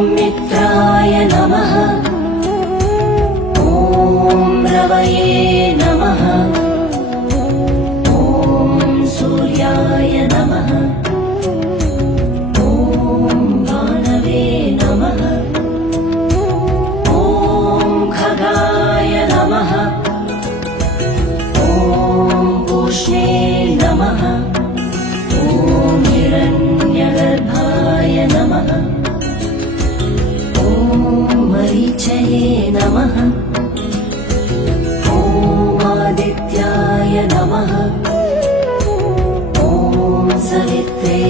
मित्राय नमः। ॐ रवये नमः। ॐ सूर्याय नमः। ॐ भानवे नमः। ॐ खगाय नमः। ॐ पूष्णे नमः। ॐ हिरण्यगर्भाय नमः। ॐ मरीचये नमः। ॐ आदित्याय नमः। ॐ सवित्रे